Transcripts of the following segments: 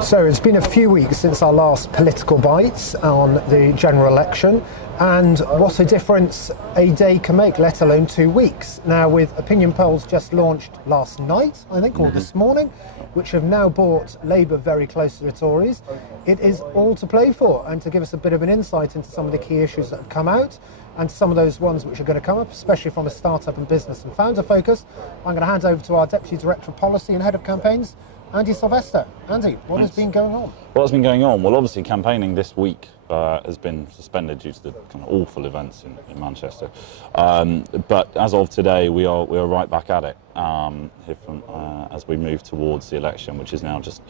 So it's been a few weeks since our last political bites on the general election, and what a difference a day can make, let alone 2 weeks. Now, with opinion polls just launched last night, I think, or this morning, which have now brought Labour very close to the Tories, it is all to play for. And to give us a bit of an insight into some of the key issues that have come out, and some of those ones which are going to come up, especially from a startup and business and founder focus, I'm going to hand over to our Deputy Director of Policy and Head of Campaigns, Andy Sylvester. Andy, what has been going on? What's been going on? Well, obviously campaigning this week has been suspended due to the kind of awful events in Manchester. But as of today, we are right back at it as we move towards the election, which is now just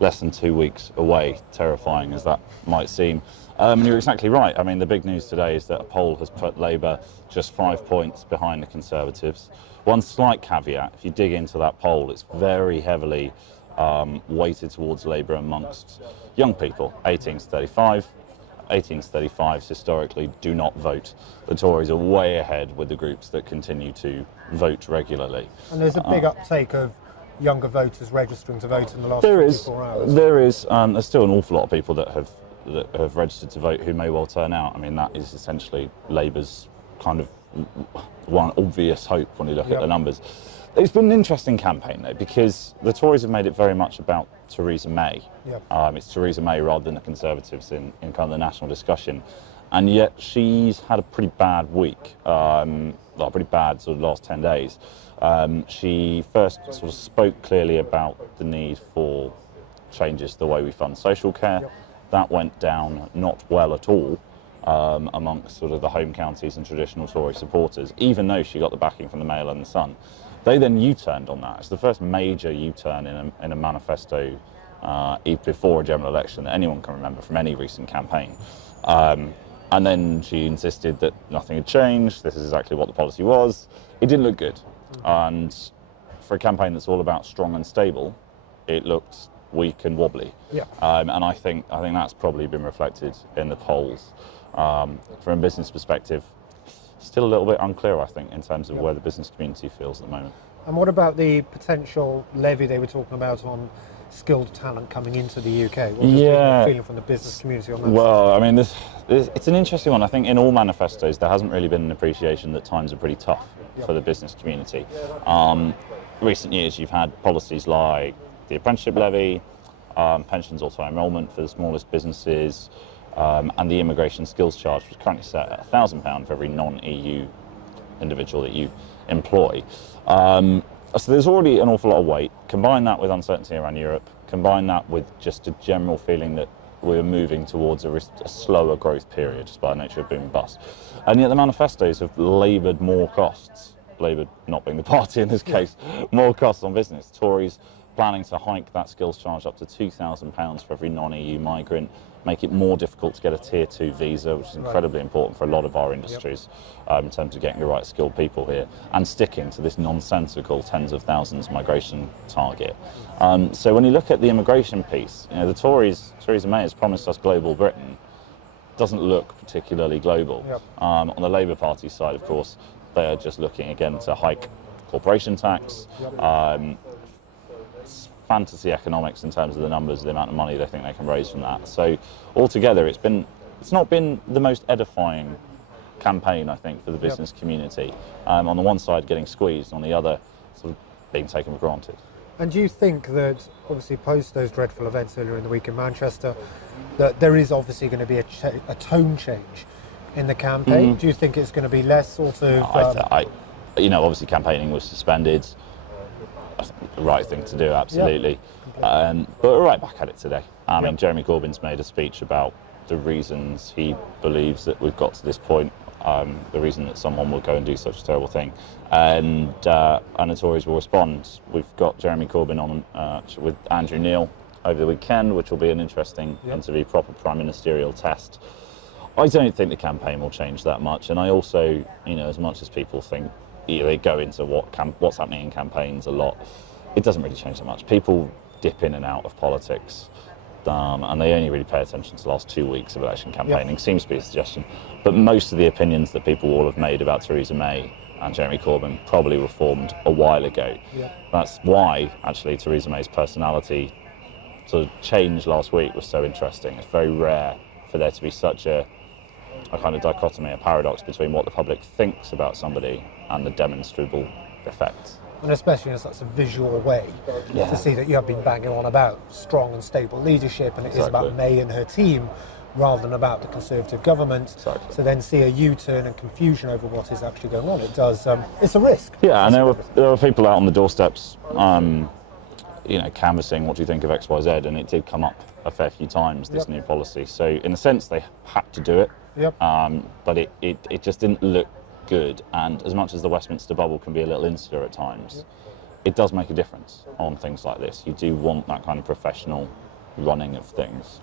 less than 2 weeks away, terrifying as that might seem. And you're exactly right. I mean, the big news today is that a poll has put Labour just 5 points behind the Conservatives. One slight caveat, if you dig into that poll, it's very heavily weighted towards Labour amongst young people, 18 to 35. 18 to 35s historically do not vote. The Tories are way ahead with the groups that continue to vote regularly. And there's a big uptake of younger voters registering to vote in the last 24 hours. There is. There's still an awful lot of people that have registered to vote who may well turn out. I mean, that is essentially Labour's kind of one obvious hope when you look at the numbers. It's been an interesting campaign, though, because the Tories have made it very much about Theresa May. It's Theresa May rather than the Conservatives in kind of the national discussion. And yet she's had a pretty bad week, pretty bad sort of last 10 days. She first sort of spoke clearly about the need for changes to the way we fund social care. That went down not well at all amongst sort of the home counties and traditional Tory supporters, even though she got the backing from the Mail and the Sun. They then U-turned on that. It's the first major U-turn in a manifesto before a general election that anyone can remember from any recent campaign. And then she insisted that nothing had changed, this is exactly what the policy was. It didn't look good. And for a campaign that's all about strong and stable, it looked weak and wobbly. And I think that's probably been reflected in the polls. From a business perspective, still a little bit unclear, I think, in terms of where the business community feels at the moment. And what about the potential levy they were talking about on skilled talent coming into the UK? What is the feeling from the business community on that? Well, I mean, it's an interesting one. I think in all manifestos, there hasn't really been an appreciation that times are pretty tough for the business community. Recent years, you've had policies like the apprenticeship levy, pensions auto-enrolment for the smallest businesses, and the immigration skills charge, which is currently set at £1,000 for every non-EU individual that you employ. So there's already an awful lot of weight. Combine that with uncertainty around Europe, combine that with just a general feeling that we're moving towards a slower growth period, just by the nature of boom and bust. And yet the manifestos have laboured more costs, Labour not being the party in this case, more costs on business. Tories planning to hike that skills charge up to £2,000 for every non-EU migrant, make it more difficult to get a Tier 2 visa, which is incredibly important for a lot of our industries in terms of getting the right skilled people here, and sticking to this nonsensical tens of thousands migration target. So when you look at the immigration piece, the Tories, Theresa May has promised us global Britain, doesn't look particularly global. On the Labour Party side, of course, they are just looking again to hike corporation tax, fantasy economics in terms of the numbers, the amount of money they think they can raise from that. So altogether, it's not been the most edifying campaign, I think, for the business community. On the one side, getting squeezed; on the other, sort of being taken for granted. And do you think that, obviously, post those dreadful events earlier in the week in Manchester, that there is obviously going to be a tone change in the campaign? Do you think it's going to be less sort of? Obviously, campaigning was suspended. I think the right thing to do, absolutely. But we're right back at it today. I mean, Jeremy Corbyn's made a speech about the reasons he believes that we've got to this point, the reason that someone will go and do such a terrible thing, and the Tories will respond. We've got Jeremy Corbyn on with Andrew Neil over the weekend, which will be an interesting interview, proper prime ministerial test. I don't think the campaign will change that much, and I also, as much as people think they go into what's happening in campaigns a lot, it doesn't really change that much. People dip in and out of politics, and they only really pay attention to the last 2 weeks of election campaigning, seems to be a suggestion. But most of the opinions that people all have made about Theresa May and Jeremy Corbyn probably were formed a while ago. That's why, actually, Theresa May's personality sort of change last week was so interesting. It's very rare for there to be such a kind of dichotomy, a paradox between what the public thinks about somebody and the demonstrable effect. And especially in such a visual way, to see that you have been banging on about strong and stable leadership, and it is about May and her team rather than about the Conservative government. To then see a U-turn and confusion over what is actually going on, it does. It's a risk. Yeah, and there were people out on the doorsteps, canvassing what do you think of X, Y, Z, and it did come up a fair few times, this new policy. So in a sense, they had to do it. But it just didn't look good, and as much as the Westminster bubble can be a little insular at times, it does make a difference on things like this. You do want that kind of professional running of things.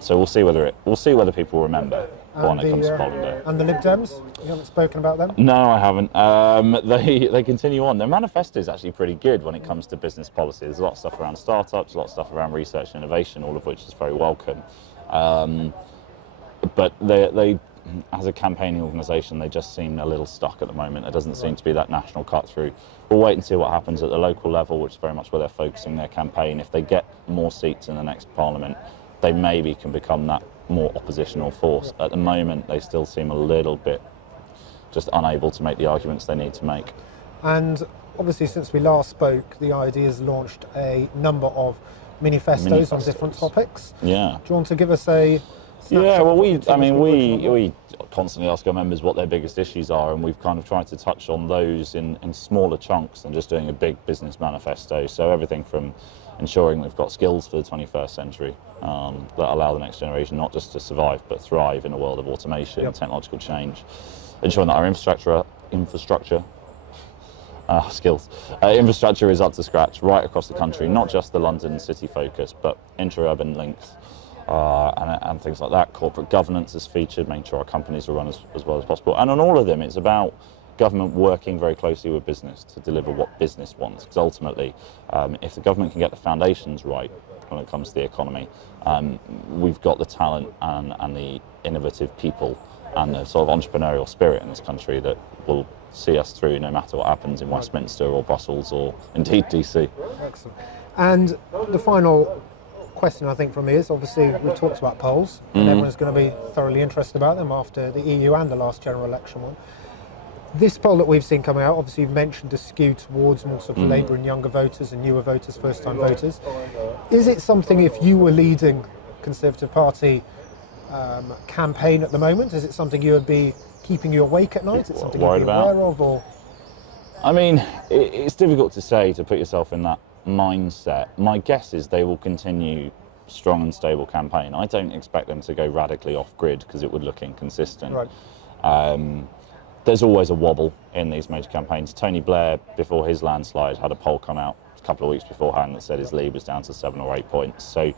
So we'll see whether people remember when it comes to polling day. And the Lib Dems, you haven't spoken about them? No, I haven't. They continue on. Their manifesto is actually pretty good when it comes to business policy. There's a lot of stuff around startups, a lot of stuff around research and innovation, all of which is very welcome. But they, as a campaigning organisation, they just seem a little stuck at the moment. There doesn't seem to be that national cut through. We'll wait and see what happens at the local level, which is very much where they're focusing their campaign. If they get more seats in the next parliament, they maybe can become that more oppositional force. At the moment, they still seem a little bit just unable to make the arguments they need to make. And obviously, since we last spoke, the IoD has launched a number of manifestos on different topics. Yeah. Do you want to give us a Yeah, well, we constantly ask our members what their biggest issues are, and we've kind of tried to touch on those in smaller chunks than just doing a big business manifesto. So everything from ensuring we've got skills for the 21st century that allow the next generation not just to survive but thrive in a world of automation, technological change, ensuring that our infrastructure is up to scratch right across the country, not just the London city focus, but inter-urban links. And things like that. Corporate governance is featured, making sure our companies are run as well as possible. And on all of them, it's about government working very closely with business to deliver what business wants. Because ultimately, if the government can get the foundations right when it comes to the economy, we've got the talent and the innovative people and the sort of entrepreneurial spirit in this country that will see us through no matter what happens in Westminster or Brussels or indeed DC. Excellent. And the final question, I think, from me is, obviously we've talked about polls and everyone's going to be thoroughly interested about them after the EU and the last general election one. This poll that we've seen coming out, obviously you've mentioned a skew towards more sort of Labour and younger voters and newer voters, first-time voters. Is it something, if you were leading Conservative Party campaign at the moment, is it something you would be keeping you awake at night? Is it something you'd be aware of? Or? I mean, it's difficult to say, to put yourself in that mindset. My guess is they will continue strong and stable campaign. I don't expect them to go radically off grid because it would look inconsistent. Right. There's always a wobble in these major campaigns. Tony Blair, before his landslide, had a poll come out a couple of weeks beforehand that said his lead was down to 7 or 8 points. So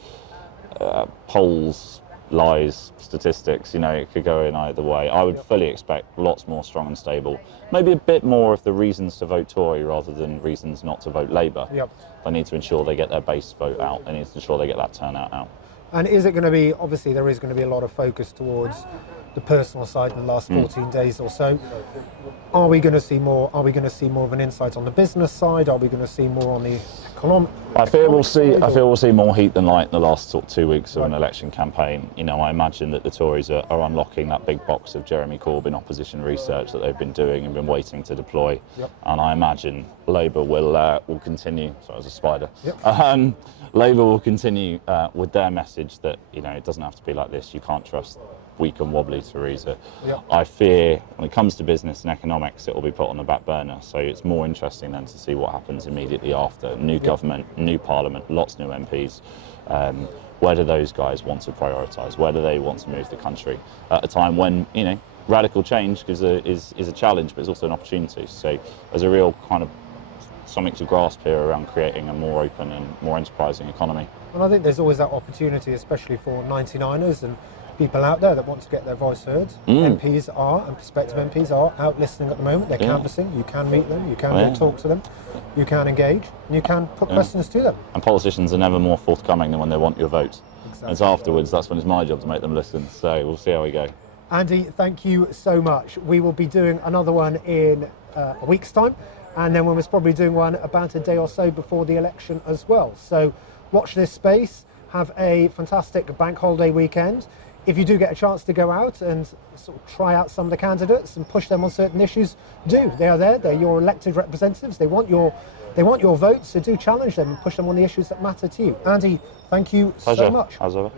polls, lies, statistics, it could go in either way. I would fully expect lots more strong and stable. Maybe a bit more of the reasons to vote Tory rather than reasons not to vote Labour. They need to ensure they get their base vote out. They need to ensure they get that turnout out. And is it going to be, obviously there is going to be a lot of focus towards the personal side in the last 14 days or so. Are we going to see more of an insight on the business side? Are we going to see more on the economic? I feel we'll see more heat than light in the last sort of 2 weeks of an election campaign. I imagine that the Tories are unlocking that big box of Jeremy Corbyn opposition research that they've been doing and been waiting to deploy. And I imagine Labour will continue. Sorry, I was a spider. Labour will continue with their message that it doesn't have to be like this. You can't trust weak and wobbly Theresa. I fear when it comes to business and economics, it will be put on the back burner. So it's more interesting then to see what happens immediately after. New government, new parliament, lots new MPs. Where do those guys want to prioritise? Where do they want to move the country at a time when radical change is a challenge, but it's also an opportunity. So there's a real kind of something to grasp here around creating a more open and more enterprising economy. And I think there's always that opportunity, especially for 99ers and people out there that want to get their voice heard. MPs are, and prospective MPs are, out listening at the moment. They're canvassing. You can meet them, you can go talk to them, you can engage, and you can put questions to them. And politicians are never more forthcoming than when they want your vote. Exactly. It's afterwards, that's when it's my job to make them listen. So we'll see how we go. Andy, thank you so much. We will be doing another one in a week's time. and then we're probably doing one about a day or so before the election as well. So watch this space. Have a fantastic bank holiday weekend. If you do get a chance to go out and sort of try out some of the candidates and push them on certain issues, do. They are there. They're your elected representatives. They want your vote, so do challenge them and push them on the issues that matter to you. Andy, thank you Pleasure. so much. As ever.